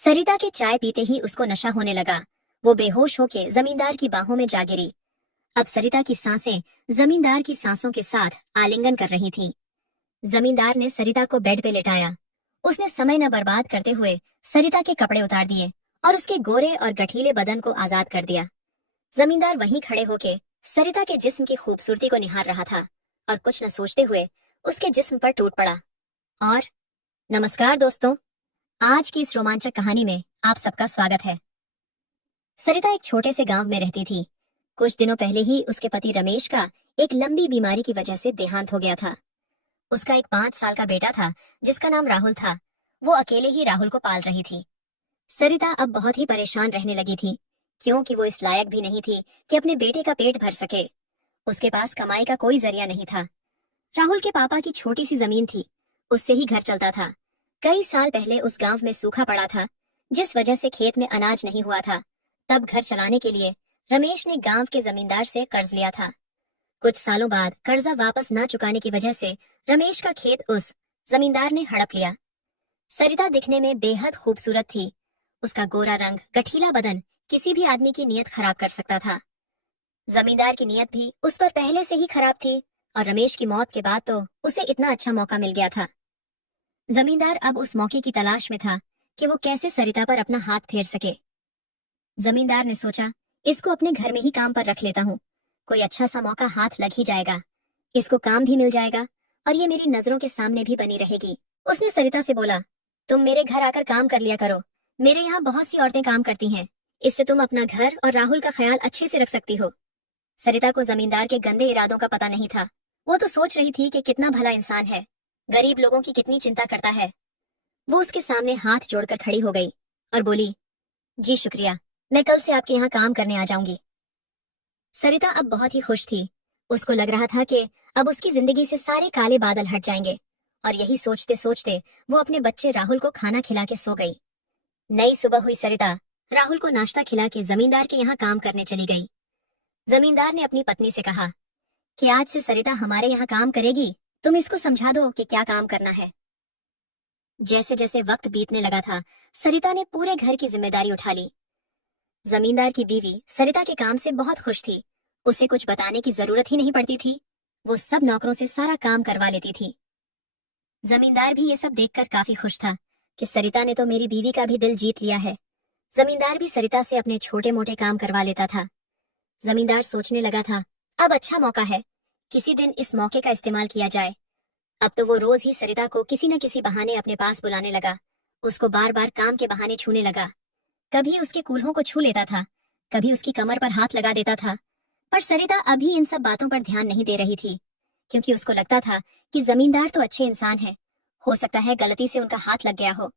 सरिता के चाय पीते ही उसको नशा होने लगा। वो बेहोश होके जमींदार की बाहों में जा गिरी। अब सरिता की सांसें जमींदार की सांसों के साथ आलिंगन कर रही थीं। जमींदार ने सरिता को बेड पे लेटाया। उसने समय न बर्बाद करते हुए सरिता के कपड़े उतार दिए और उसके गोरे और गठीले बदन को आजाद कर दिया। जमींदार वहीं खड़े होके सरिता के जिस्म की खूबसूरती को निहार रहा था और कुछ न सोचते हुए उसके जिस्म पर टूट पड़ा। और नमस्कार दोस्तों, आज की इस रोमांचक कहानी में आप सबका स्वागत है। सरिता एक छोटे से गांव में रहती थी। कुछ दिनों पहले ही उसके पति रमेश का एक लंबी बीमारी की वजह से देहांत हो गया था। उसका एक 5 साल का बेटा था जिसका नाम राहुल था। वो अकेले ही राहुल को पाल रही थी। सरिता अब बहुत ही परेशान रहने लगी थी, क्योंकि वो इस लायक भी नहीं थी कि अपने बेटे का पेट भर सके। उसके पास कमाई का कोई जरिया नहीं था। राहुल के पापा की छोटी सी जमीन थी, उससे ही घर चलता था। कई साल पहले उस गांव में सूखा पड़ा था, जिस वजह से खेत में अनाज नहीं हुआ था। तब घर चलाने के लिए रमेश ने गांव के जमींदार से कर्ज लिया था। कुछ सालों बाद कर्जा वापस न चुकाने की वजह से रमेश का खेत उस जमींदार ने हड़प लिया। सरिता दिखने में बेहद खूबसूरत थी। उसका गोरा रंग, गठीला बदन किसी भी आदमी की नीयत खराब कर सकता था। जमींदार की नीयत भी उस पर पहले से ही खराब थी और रमेश की मौत के बाद तो उसे इतना अच्छा मौका मिल गया था। जमींदार अब उस मौके की तलाश में था कि वो कैसे सरिता पर अपना हाथ फेर सके। जमींदार ने सोचा, इसको अपने घर में ही काम पर रख लेता हूँ। कोई अच्छा सा मौका हाथ लग ही जाएगा। इसको काम भी मिल जाएगा और ये मेरी नजरों के सामने भी बनी रहेगी। उसने सरिता से बोला, तुम मेरे घर आकर काम कर लिया करो। मेरे यहाँ बहुत सी औरतें काम करती हैं। इससे तुम अपना घर और राहुल का ख्याल अच्छे से रख सकती हो। सरिता को जमींदार के गंदे इरादों का पता नहीं था। वो तो सोच रही थी कि कितना भला इंसान है, गरीब लोगों की कितनी चिंता करता है। वो उसके सामने हाथ जोड़कर खड़ी हो गई और बोली, जी शुक्रिया, मैं कल से आपके यहाँ काम करने आ जाऊंगी। सरिता अब बहुत ही खुश थी। उसको लग रहा था कि अब उसकी जिंदगी से सारे काले बादल हट जाएंगे। और यही सोचते सोचते वो अपने बच्चे राहुल को खाना खिला के सो गई। नई सुबह हुई सरिता राहुल को नाश्ता खिला के जमींदार के यहाँ काम करने चली गई। जमींदार ने अपनी पत्नी से कहा कि आज से सरिता हमारे यहाँ काम करेगी। तुम इसको समझा दो कि क्या काम करना है। जैसे जैसे वक्त बीतने लगा था, सरिता ने पूरे घर की जिम्मेदारी उठा ली। जमींदार की बीवी सरिता के काम से बहुत खुश थी। उसे कुछ बताने की जरूरत ही नहीं पड़ती थी। वो सब नौकरों से सारा काम करवा लेती थी। जमींदार भी ये सब देखकर काफी खुश था कि सरिता ने तो मेरी बीवी का भी दिल जीत लिया है। जमींदार भी सरिता से अपने छोटे मोटे काम करवा लेता था। जमींदार सोचने लगा था, अब अच्छा मौका है, किसी दिन इस मौके का इस्तेमाल किया जाए। अब तो वो रोज ही सरिता को किसी न किसी बहाने अपने पास बुलाने लगा। उसको बार बार काम के बहाने छूने लगा। कभी उसके कूल्हों को छू लेता था, कभी उसकी कमर पर हाथ लगा देता था। पर सरिता अभी इन सब बातों पर ध्यान नहीं दे रही थी, क्योंकि उसको लगता था कि जमींदार तो अच्छे इंसान है, हो सकता है गलती से उनका हाथ लग गया हो।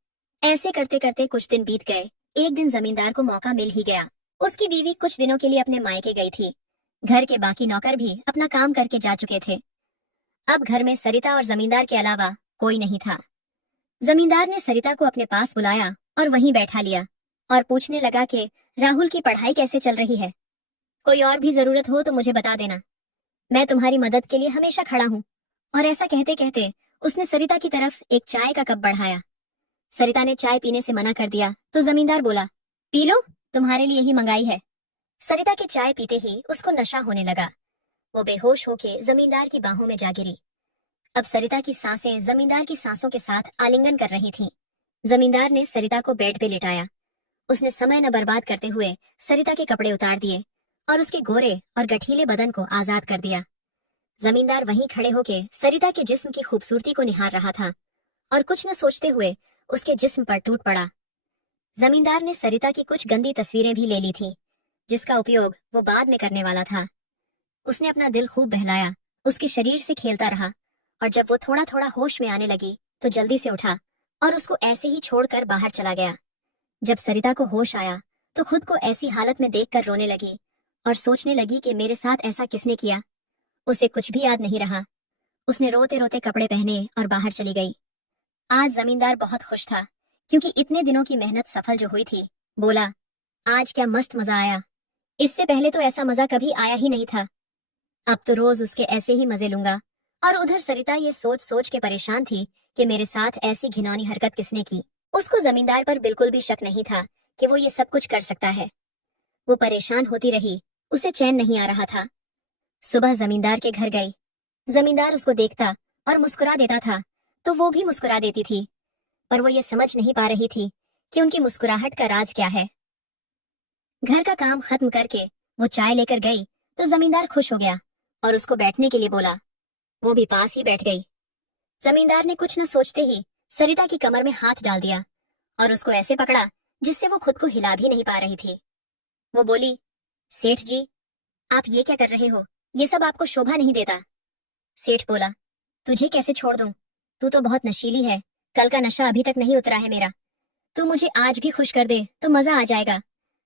ऐसे करते करते कुछ दिन बीत गए। एक दिन जमींदार को मौका मिल ही गया। उसकी बीवी कुछ दिनों के लिए अपने मायके गई थी। घर के बाकी नौकर भी अपना काम करके जा चुके थे। अब घर में सरिता और जमींदार के अलावा कोई नहीं था। जमींदार ने सरिता को अपने पास बुलाया और वहीं बैठा लिया और पूछने लगा कि राहुल की पढ़ाई कैसे चल रही है। कोई और भी जरूरत हो तो मुझे बता देना, मैं तुम्हारी मदद के लिए हमेशा खड़ा हूँ। और ऐसा कहते कहते उसने सरिता की तरफ एक चाय का कप बढ़ाया। सरिता ने चाय पीने से मना कर दिया तो जमींदार बोला, पी लो, तुम्हारे लिए ही मंगाई है। सरिता के चाय पीते ही उसको नशा होने लगा। वो बेहोश होके जमींदार की बाहों में जा गिरी। अब सरिता की सांसें जमींदार की सांसों के साथ आलिंगन कर रही थीं। जमींदार ने सरिता को बेड पे लिटाया। उसने समय न बर्बाद करते हुए सरिता के कपड़े उतार दिए और उसके गोरे और गठीले बदन को आजाद कर दिया। जमींदार वहीं खड़े होके सरिता के जिस्म की खूबसूरती को निहार रहा था और कुछ न सोचते हुए उसके जिस्म पर टूट पड़ा। जमींदार ने सरिता की कुछ गंदी तस्वीरें भी ले ली थीं, जिसका उपयोग वो बाद में करने वाला था। उसने अपना दिल खूब बहलाया, उसके शरीर से खेलता रहा और जब वो थोड़ा थोड़ा होश में आने लगी तो जल्दी से उठा और उसको ऐसे ही छोड़कर बाहर चला गया। जब सरिता को होश आया तो खुद को ऐसी हालत में देखकर रोने लगी और सोचने लगी कि मेरे साथ ऐसा किसने किया। उसे कुछ भी याद नहीं रहा। उसने रोते रोते कपड़े पहने और बाहर चली गई। आज जमींदार बहुत खुश था, क्योंकि इतने दिनों की मेहनत सफल जो हुई थी। बोला, आज क्या मस्त मजा आया, इससे पहले तो ऐसा मजा कभी आया ही नहीं था। अब तो रोज उसके ऐसे ही मजे लूंगा। और उधर सरिता ये सोच सोच के परेशान थी कि मेरे साथ ऐसी घिनौनी हरकत किसने की। उसको जमींदार पर बिल्कुल भी शक नहीं था कि वो ये सब कुछ कर सकता है। वो परेशान होती रही, उसे चैन नहीं आ रहा था। सुबह जमींदार के घर गई। जमींदार उसको देखता और मुस्कुरा देता था तो वो भी मुस्कुरा देती थी, पर वो ये समझ नहीं पा रही थी कि उनकी मुस्कुराहट का राज क्या है। घर का काम खत्म करके वो चाय लेकर गई तो जमींदार खुश हो गया और उसको बैठने के लिए बोला। वो भी पास ही बैठ गई। जमींदार ने कुछ न सोचते ही सरिता की कमर में हाथ डाल दिया और उसको ऐसे पकड़ा जिससे वो खुद को हिला भी नहीं पा रही थी। वो बोली, सेठ जी, आप ये क्या कर रहे हो? ये सब आपको शोभा नहीं देता। सेठ बोला, तुझे कैसे छोड़ दूं? तू तो बहुत नशीली है, कल का नशा अभी तक नहीं उतरा है मेरा। तू मुझे आज भी खुश कर दे तो मजा आ जाएगा।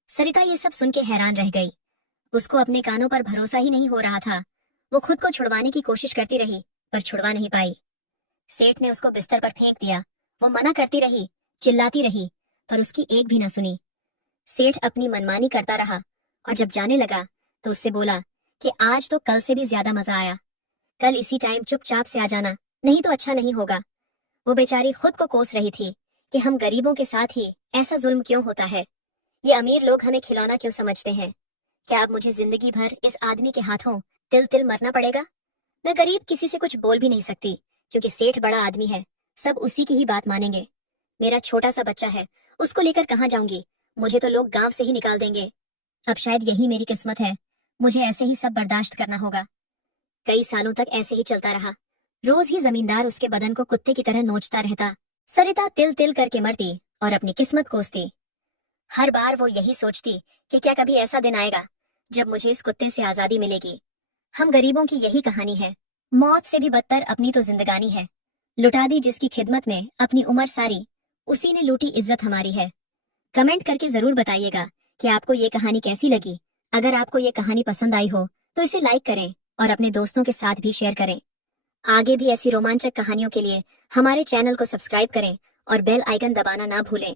सरिता ये सब सुन के हैरान रह गई। उसको अपने कानों पर भरोसा ही नहीं हो रहा था। वो खुद को छुड़वाने की कोशिश करती रही पर छुड़वा नहीं पाई। सेठ ने उसको बिस्तर पर फेंक दिया। वो मना करती रही, चिल्लाती रही, पर उसकी एक भी न सुनी। सेठ अपनी मनमानी करता रहा और जब जाने लगा तो उससे बोला कि आज तो कल से भी ज्यादा मजा आया। कल इसी टाइम चुपचाप से आ जाना, नहीं तो अच्छा नहीं होगा। वो बेचारी खुद को कोस रही थी कि हम गरीबों के साथ ही ऐसा जुल्म क्यों होता है। ये अमीर लोग हमें खिलौना क्यों समझते हैं? क्या अब मुझे जिंदगी भर इस आदमी के हाथों तिल तिल मरना पड़ेगा? मैं गरीब किसी से कुछ बोल भी नहीं सकती क्योंकि सेठ बड़ा आदमी है, सब उसी की ही बात मानेंगे। मेरा छोटा सा बच्चा है, उसको लेकर कहाँ जाऊंगी? मुझे तो लोग गांव से ही निकाल देंगे। अब शायद यही मेरी किस्मत है, मुझे ऐसे ही सब बर्दाश्त करना होगा। कई सालों तक ऐसे ही चलता रहा। रोज ही जमींदार उसके बदन को कुत्ते की तरह नोचता रहता। सरिता तिल तिल करके मरती और अपनी किस्मत कोसती। हर बार वो यही सोचती कि क्या कभी ऐसा दिन आएगा जब मुझे इस कुत्ते से आजादी मिलेगी। हम गरीबों की यही कहानी है। मौत से भी बदतर अपनी तो जिंदगानी है। लुटा दी जिसकी खिदमत में अपनी उम्र सारी, उसी ने लूटी इज्जत हमारी है। कमेंट करके जरूर बताइएगा कि आपको ये कहानी कैसी लगी। अगर आपको ये कहानी पसंद आई हो तो इसे लाइक करें और अपने दोस्तों के साथ भी शेयर करें। आगे भी ऐसी रोमांचक कहानियों के लिए हमारे चैनल को सब्सक्राइब करें और बेल आइकन दबाना ना भूलें।